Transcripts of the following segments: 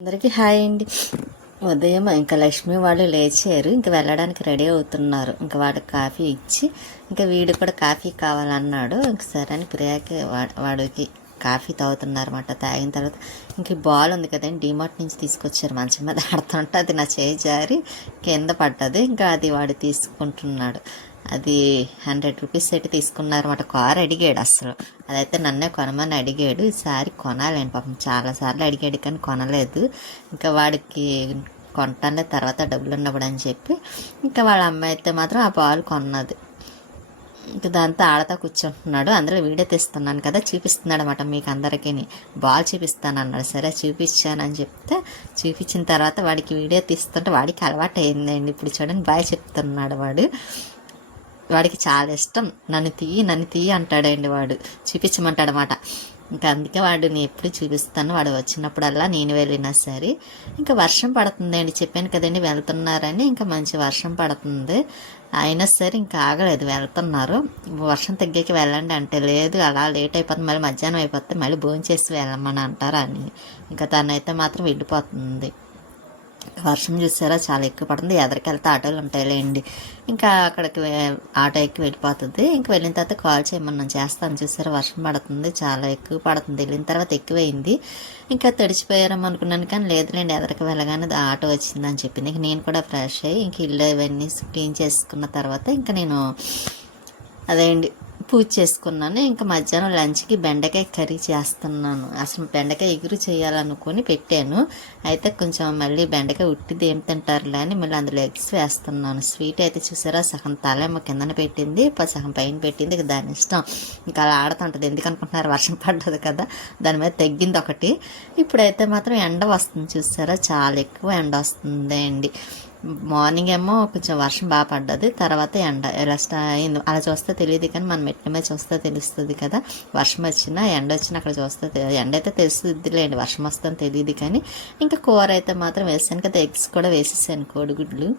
అందరికీ హాయ్ అండి. ఉదయం ఇంకా లక్ష్మి వాళ్ళు లేచారు, ఇంకా వెళ్ళడానికి రెడీ అవుతున్నారు. ఇంకా వాడికి కాఫీ ఇచ్చి ఇంకా వీడు కూడా కాఫీ కావాలన్నాడు. ఇంక సరే అని ప్రియాకి వాడికి కాఫీ తాగుతున్నారన్నమాట. తాగిన తర్వాత ఇంక బాల్ ఉంది కదండి, డిమార్ట్ నుంచి తీసుకొచ్చారు. మంచం మీద ఆడుతుంటే అది నా చేయి జారి కింద పడ్డది. ఇంకా అది వాడు తీసుకుంటున్నాడు. అది 100 రూపీస్ పెట్టి తీసుకున్నారన్నమాట. కారు అడిగాడు, అసలు అదైతే నన్నే కొనమని అడిగాడు. ఈసారి కొనాలండి, పాపం చాలాసార్లు అడిగాడు కానీ కొనలేదు. ఇంకా వాడికి కొంటానే తర్వాత డబ్బులు ఉన్నప్పుడు అని చెప్పి ఇంకా వాళ్ళ అమ్మాయి అయితే మాత్రం ఆ బాల్ కొన్నది. ఇంకా దాంతో ఆడతా కూర్చుంటున్నాడు. అందులో వీడియో తీస్తున్నాను కదా, చూపిస్తున్నాడు అనమాట మీకు అందరికీ. బాల్ చూపిస్తాను అన్నాడు. సరే చూపించానని చెప్తే చూపించిన తర్వాత వాడికి వీడియో తీస్తుంటే వాడికి అలవాటు అయిందండి. ఇప్పుడు చూడండి బాయ్ చెప్తున్నాడు వాడు. వాడికి చాలా ఇష్టం. నన్ను తీయి అంటాడండి వాడు, చూపించమంటాడు అన్నమాట. ఇంకా అందుకే వాడిని ఎప్పుడు చూపిస్తాను, వాడు వచ్చినప్పుడల్లా నేను వెళ్ళినా సరే. ఇంకా వర్షం పడుతుందండి, చెప్పాను కదండి వెళ్తున్నారని. ఇంకా మంచి వర్షం పడుతుంది, అయినా సరే ఇంకా ఆగలేదు, వెళ్తున్నారు. వర్షం తగ్గాక వెళ్ళండి అంటే లేదు, అలా లేట్ అయిపోతుంది, మళ్ళీ మధ్యాహ్నం అయిపోతే మళ్ళీ భోంచేసి వెళ్ళమని అంటారు అని. ఇంకా తనైతే మాత్రం వెళ్ళిపోతుంది. వర్షం చూసారా చాలా ఎక్కువ పడుతుంది. ఎదరికి వెళ్తే ఆటోలు ఉంటాయిలేండి, ఇంకా అక్కడికి ఆటో ఎక్కి వెళ్ళిపోతుంది. ఇంక వెళ్ళిన తర్వాత కాల్ చేయమన్నాను, చేస్తాను. చూసారా వర్షం పడుతుంది, చాలా ఎక్కువ పడుతుంది. వెళ్ళిన తర్వాత ఎక్కువైంది. ఇంకా తడిచిపోయారేమో అనుకున్నాను కానీ లేదులేండి, ఎదరికి వెళ్ళగానే ఆటో వచ్చిందని చెప్పింది. ఇంక నేను కూడా ఫ్రెష్ అయ్యి ఇంక ఇల్లు ఇవన్నీ క్లీన్ చేసుకున్న తర్వాత ఇంకా నేను అదేండి పూజ చేసుకున్నాను. ఇంకా మధ్యాహ్నం లంచ్కి బెండకాయ కర్రీ చేస్తున్నాను. అసలు బెండకాయ ఎగురు చేయాలనుకొని పెట్టాను. అయితే కొంచెం మళ్ళీ బెండకాయ ఉట్టిది ఏం తింటారులే అని మళ్ళీ అందులో ఎగ్స్ వేస్తున్నాను. స్వీట్ అయితే చూసారా సగం తలేమో కిందన పెట్టింది, సగం పైన పెట్టింది. ఇక దాని ఇష్టం, ఇంకా అలా ఆడుతుంటుంది. ఎందుకు అనుకుంటున్నారు, వర్షం పడ్డది కదా, దాని మీద తగ్గింది ఒకటి. ఇప్పుడైతే మాత్రం ఎండ వస్తుంది చూసారా, చాలా ఎక్కువ ఎండ వస్తుంది అండి. మార్నింగ్ ఏమో కొంచెం వర్షం బాగా పడ్డది, తర్వాత ఎండ ఎలా అయింది అలా చూస్తే తెలియదు కానీ మనం మెట్ల మీద చూస్తే తెలుస్తుంది కదా. వర్షం వచ్చినా ఎండ వచ్చినా అక్కడ చూస్తే ఎండ అయితే తెలుస్తుందిలేండి, వర్షం వస్తుందని తెలియదు కానీ. ఇంకా కూర అయితే మాత్రం వేసాను కదా, ఎగ్స్ కూడా వేసేసాను, కోడిగుడ్లు.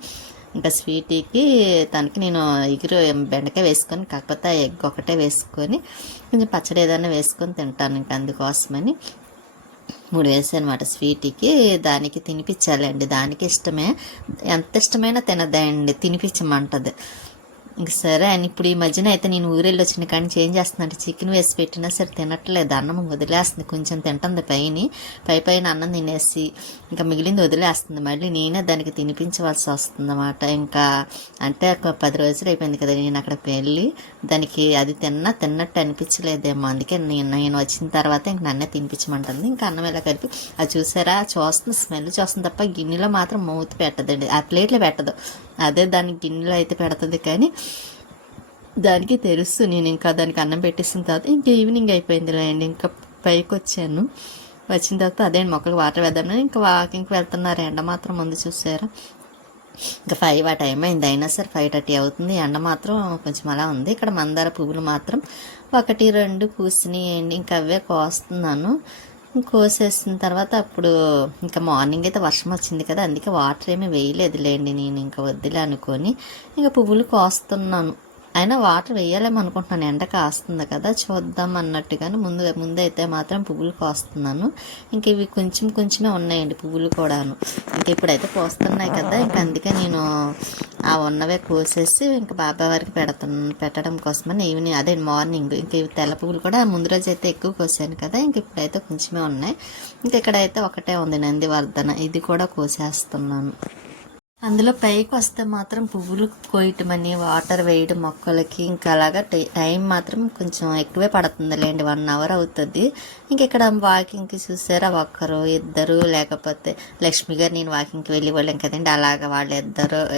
ఇంకా స్వీటీకి తనకి నేను ఎగురు బెండకాయ వేసుకొని, కాకపోతే ఆ ఎగ్ ఒకటే వేసుకొని కొంచెం పచ్చడి ఏదైనా వేసుకొని తింటాను. ఇంకా అందుకోసమని 3 వేసాను అనమాట స్వీట్కి. దానికి తినిపించాలండి, దానికి ఇష్టమే, ఎంత ఇష్టమైనా తినదండి, తినిపించమంటది. ఇంక సరే అని ఇప్పుడు ఈ మధ్యన అయితే నేను ఊరెళ్ళి వచ్చిన కానీ చేంజ్ చేస్తుందంటే చికెన్ వేసి పెట్టినా సరే తినట్లేదు, అన్నం వదిలేస్తుంది. కొంచెం తింటుంది పైన అన్నం తినేసి ఇంకా మిగిలింది వదిలేస్తుంది. మళ్ళీ నేనే దానికి తినిపించవలసి వస్తుంది అన్నమాట. ఇంకా అంటే ఒక 10 రోజులు అయిపోయింది కదా నేను అక్కడ వెళ్ళి, దానికి అది తిన్నట్టు అనిపించలేదేమో, అందుకే నేను వచ్చిన తర్వాత ఇంక నన్నే తినిపించమంటుంది. ఇంకా అన్నం ఇలా కలిపి అది చూసారా చూస్తుంది, స్మెల్ చూస్తుంది తప్ప గిన్నెలో మాత్రం మూత పెట్టదండి, ఆ ప్లేట్లో పెట్టదు. అదే దానికి గిన్నెలో అయితే పెడుతుంది కానీ దానికి తెలుసు. నేను ఇంకా దానికి అన్నం పెట్టేసిన తర్వాత ఇంకా ఈవినింగ్ అయిపోయిందిలేండి, ఇంకా పైకి వచ్చాను. వచ్చిన తర్వాత అదే మొక్కలకు వాటర్ వేద్దామని ఇంకా వాకింగ్కి వెళ్తున్నారు. ఎండ మాత్రం ముందు చూసారా, ఇంకా 5 ఆ టైం అయింది, అయినా సరే 5:30 అవుతుంది. ఎండ మాత్రం కొంచెం అలా ఉంది. ఇక్కడ మందార పువ్వులు మాత్రం 1, 2 పూసినాయండి, ఇంకా అవే కోస్తున్నాను. కోసేసిన తర్వాత అప్పుడు ఇంకా మార్నింగ్ అయితే వర్షం వచ్చింది కదా, అందుకే వాటర్ ఏమీ వేయలేదులేండి, నేను ఇంకా వద్దులే అనుకొని ఇంకా పువ్వులు కోస్తున్నాను. అయినా వాటర్ వేయాలేమో అనుకుంటున్నాను, ఎండ కాస్తుంది కదా, చూద్దాం అన్నట్టుగానే ముందైతే మాత్రం పువ్వులు కోస్తున్నాను. ఇంక ఇవి కొంచెమే ఉన్నాయండి పువ్వులు కూడాను. ఇంక ఇప్పుడైతే కోస్తున్నాయి కదా, ఇంకా అందుకే నేను ఆ ఉన్నవే కోసేసి ఇంకా బాబాయ్ వారికి పెట్టడం కోసమని ఈవినింగ్ అదే మార్నింగ్ ఇంక ఇవి తెల్ల పువ్వులు కూడా ముందు రోజు అయితే ఎక్కువ కోసాను కదా, ఇంక ఇప్పుడైతే కొంచెమే ఉన్నాయి. ఇంక ఇక్కడైతే ఒకటే ఉంది నందివర్ధన, ఇది కూడా కోసేస్తున్నాను. అందులో పైకి వస్తే మాత్రం పువ్వులు కోయటమని వాటర్ వేయడం మొక్కలకి ఇంకా అలాగా టైం మాత్రం కొంచెం ఎక్కువే పడుతుందిలేండి, 1 అవర్ అవుతుంది. ఇంక ఇక్కడ వాకింగ్కి చూసారా 1 2 లేకపోతే లక్ష్మి గారు నేను వాకింగ్కి వెళ్ళి వాళ్ళం కదండి, అలాగా వాళ్ళు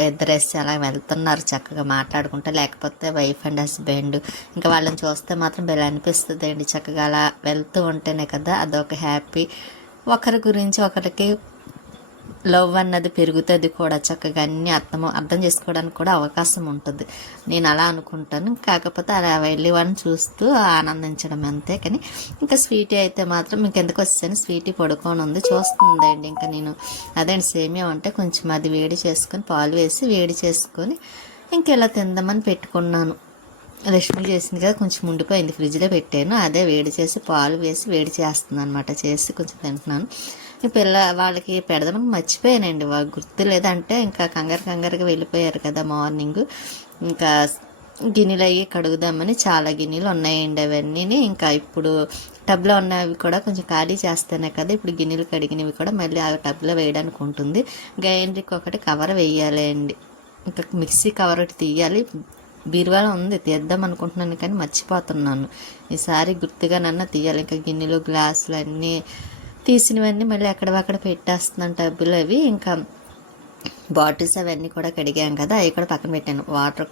ఇద్దరేసి అలా వెళ్తున్నారు చక్కగా మాట్లాడుకుంటా. లేకపోతే వైఫ్ అండ్ హస్బెండ్, ఇంకా వాళ్ళని చూస్తే మాత్రం ఇలా అనిపిస్తుంది అండి, చక్కగా అలా వెళ్తూ ఉంటేనే కదా అదొక హ్యాపీ. ఒకరి గురించి ఒకరికి లవ్ అన్నది పెరుగుతుంది కూడా, చక్కగా అన్నీ అర్థం చేసుకోవడానికి కూడా అవకాశం ఉంటుంది, నేను అలా అనుకుంటాను. కాకపోతే అలా వెళ్ళి వాడిని చూస్తూ ఆనందించడం అంతే. కానీ ఇంకా స్వీటీ అయితే మాత్రం ఇంకెందుకు వచ్చాను, స్వీటీ పడుకొని ఉంది చూస్తుందండి. ఇంకా నేను అదేంటి సేమియా ఉంటే కొంచెం అది వేడి చేసుకొని పాలు వేసి వేడి చేసుకొని ఇంకెలా తిందామని పెట్టుకున్నాను. లక్ష్మి చేసింది కదా, కొంచెం ఉండిపోయింది, ఫ్రిడ్జ్లో పెట్టాను, అదే వేడి చేసి పాలు వేసి వేడి చేస్తుంది అనమాట, చేసి కొంచెం తింటున్నాను. ఈ వాళ్ళకి పెడదామని మర్చిపోయానండి, వాళ్ళు గుర్తు లేదంటే ఇంకా కంగారుగా వెళ్ళిపోయారు కదా మార్నింగ్. ఇంకా గిన్నెలు అవి కడుగుదామని చాలా గిన్నెలు ఉన్నాయండి అవన్నీ. ఇంకా ఇప్పుడు టబ్లో ఉన్నవి కూడా కొంచెం ఖాళీ చేస్తేనే కదా ఇప్పుడు గిన్నెలు కడిగినవి కూడా మళ్ళీ ఆ టబ్లో వేయడానికి ఉంటుంది. గ్రైండర్కి ఒకటి కవర్ వేయాలి అండి, ఇంకా మిక్సీ కవర్ ఒకటి తీయాలి. బీరువాలో ఉంది, తీద్దాం అనుకుంటున్నాను కానీ మర్చిపోతున్నాను. ఈసారి గుర్తుగా నన్న తీయాలి. ఇంకా గిన్నెలు గ్లాసులు అన్నీ తీసినవన్నీ మళ్ళీ అక్కడ పెట్టేస్తున్నాను టబ్బులు అవి. ఇంకా బాటిల్స్ అవన్నీ కూడా కడిగాం కదా, అవి కూడా పక్కన పెట్టాను. వాటర్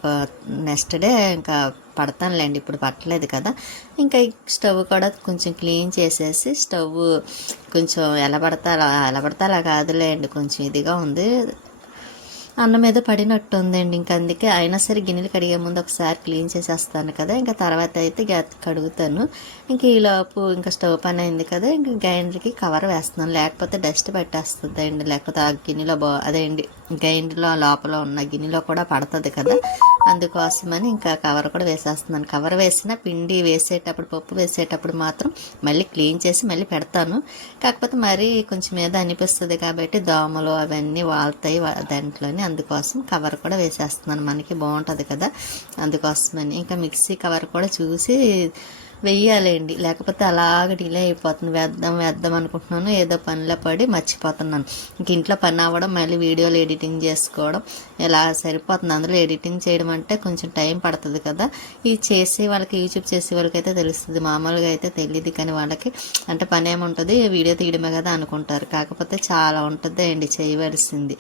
నెక్స్ట్ డే ఇంకా పడతానులేండి, ఇప్పుడు పట్టలేదు కదా. ఇంకా స్టవ్ కూడా కొంచెం క్లీన్ చేసేసి, స్టవ్ కొంచెం ఎలా పడతా అలా కాదులేండి, కొంచెం ఇదిగా ఉంది, అన్నం మీద పడినట్టు ఉందండి. ఇంకా అందుకే అయినా సరే గిన్నెలు కడిగే ముందు ఒకసారి క్లీన్ చేసేస్తాను కదా, ఇంకా తర్వాత అయితే కడుగుతాను. ఇంక ఈలోపు ఇంకా స్టవ్ పని అయింది కదా, ఇంక గ్రైండర్కి కవర్ వేస్తున్నాను, లేకపోతే డస్ట్ పెట్టేస్తుంది అండి, లేకపోతే ఆ గిన్నెలో అదేండి గ్రైండర్లో లోపల ఉన్న గిన్నెలో కూడా పడుతుంది కదా, అందుకోసమని ఇంకా కవర్ కూడా వేసేస్తున్నాను. కవర్ వేసిన పిండి వేసేటప్పుడు, పప్పు వేసేటప్పుడు మాత్రం మళ్ళీ క్లీన్ చేసి మళ్ళీ పెడతాను. కాకపోతే మరీ కొంచెం మీద అనిపిస్తుంది కాబట్టి దోమలు అవన్నీ వాళ్తాయి దాంట్లోని, అందుకోసం కవర్ కూడా వేసేస్తున్నాను, మనకి బాగుంటుంది కదా అందుకోసమని. ఇంకా మిక్సీ కవర్ కూడా చూసి వెయ్యాలండి, లేకపోతే అలాగ డిలే అయిపోతుంది. వేద్దాం అనుకుంటున్నాను, ఏదో పనిలో పడి మర్చిపోతున్నాను. ఇంక ఇంట్లో పని అవ్వడం, మళ్ళీ వీడియోలు ఎడిటింగ్ చేసుకోవడం ఇలా సరిపోతుంది. అందులో ఎడిటింగ్ చేయడం అంటే కొంచెం టైం పడుతుంది కదా, ఇది చేసే వాళ్ళకి, యూట్యూబ్ చేసే వాళ్ళకి అయితే తెలుస్తుంది, మామూలుగా అయితే తెలియదు. కానీ వాళ్ళకి అంటే పని ఏముంటుంది, వీడియో తీయడమే కదా అనుకుంటారు, కాకపోతే చాలా ఉంటుంది అండి చేయవలసింది.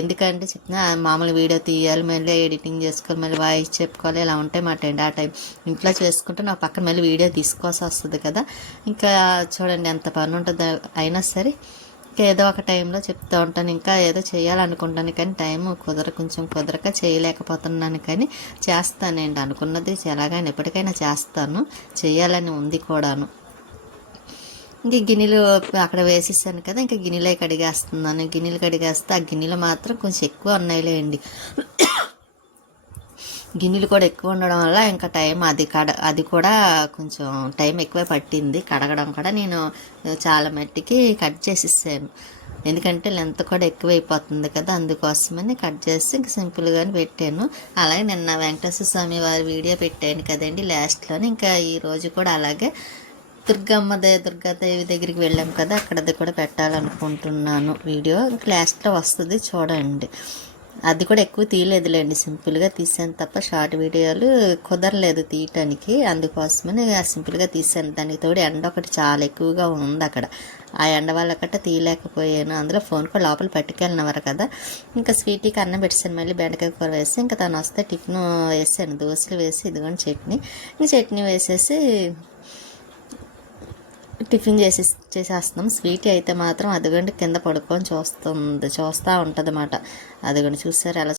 ఎందుకంటే చెప్పిన మామూలు వీడియో తీయాలి, మళ్ళీ ఎడిటింగ్ చేసుకోవాలి, మళ్ళీ వాయిస్ చెప్పుకోవాలి, ఇలా ఉంటాయి మాట అండి. ఆ టైం ఇంట్లో చేసుకుంటే నా పక్కన మళ్ళీ వీడియో తీసుకోవాల్సి వస్తుంది కదా. ఇంకా చూడండి ఎంత పని ఉంటుంది. అయినా సరే ఇంకా ఏదో ఒక టైంలో చెప్తూ ఉంటాను, ఇంకా ఏదో చేయాలనుకుంటాను కానీ టైం కొంచెం కుదరక చేయలేకపోతున్నాను. కానీ చేస్తానండి, అనుకున్నది ఎలాగైనా ఎప్పటికైనా చేస్తాను, చేయాలని ఉంది కూడాను. ఇంక గిన్నెలు అక్కడ వేసేసాను కదా, ఇంకా గిన్నెలే కడిగేస్తున్నాను. గిన్నెలు కడిగేస్తే ఆ గిన్నెలు మాత్రం కొంచెం ఎక్కువ ఉన్నాయిలేండి. గిన్నెలు కూడా ఎక్కువ ఉండడం వల్ల ఇంకా టైం అది కూడా కొంచెం టైం ఎక్కువ పట్టింది. కడగడం కూడా నేను చాలా మట్టికి కట్ చేసేసాను, ఎందుకంటే లెంత్ కూడా ఎక్కువైపోతుంది కదా, అందుకోసమని కట్ చేసి ఇంక సింపుల్గానే పెట్టాను. అలాగే నిన్న వెంకటేశ్వర స్వామి వారి వీడియో పెట్టాను కదండి లాస్ట్లోనే, ఇంకా ఈరోజు కూడా అలాగే దుర్గాదేవి దగ్గరికి వెళ్ళాం కదా, అక్కడది కూడా పెట్టాలనుకుంటున్నాను వీడియో. ఇంక లాస్ట్లో వస్తుంది చూడండి. అది కూడా ఎక్కువ తీయలేదులేండి, సింపుల్గా తీసాను తప్ప షార్ట్ వీడియోలు కుదరలేదు తీయటానికి, అందుకోసమని సింపుల్గా తీసాను. దానికి తోడు ఎండ ఒకటి చాలా ఎక్కువగా ఉంది అక్కడ, ఆ ఎండ వాళ్ళకట్ట తీయలేకపోయాను. అందులో ఫోన్ కూడా లోపల పట్టుకెళ్ళినవారు కదా. ఇంకా స్వీట్కి అన్నం పెట్టాను, మళ్ళీ బెండకాయ కూర వేసి, ఇంకా తను వస్తే టిఫిన్ వేసాను, దోశలు వేసి, ఇదిగోని చట్నీ, ఇంకా చట్నీ వేసేసి టిఫిన్ చేసేస్తున్నాం. స్వీట్ అయితే మాత్రం అదిగోండి కింద పడుకొని చూస్తూ ఉంటుంది అన్నమాట. అదిగోండి చూసారు ఎలా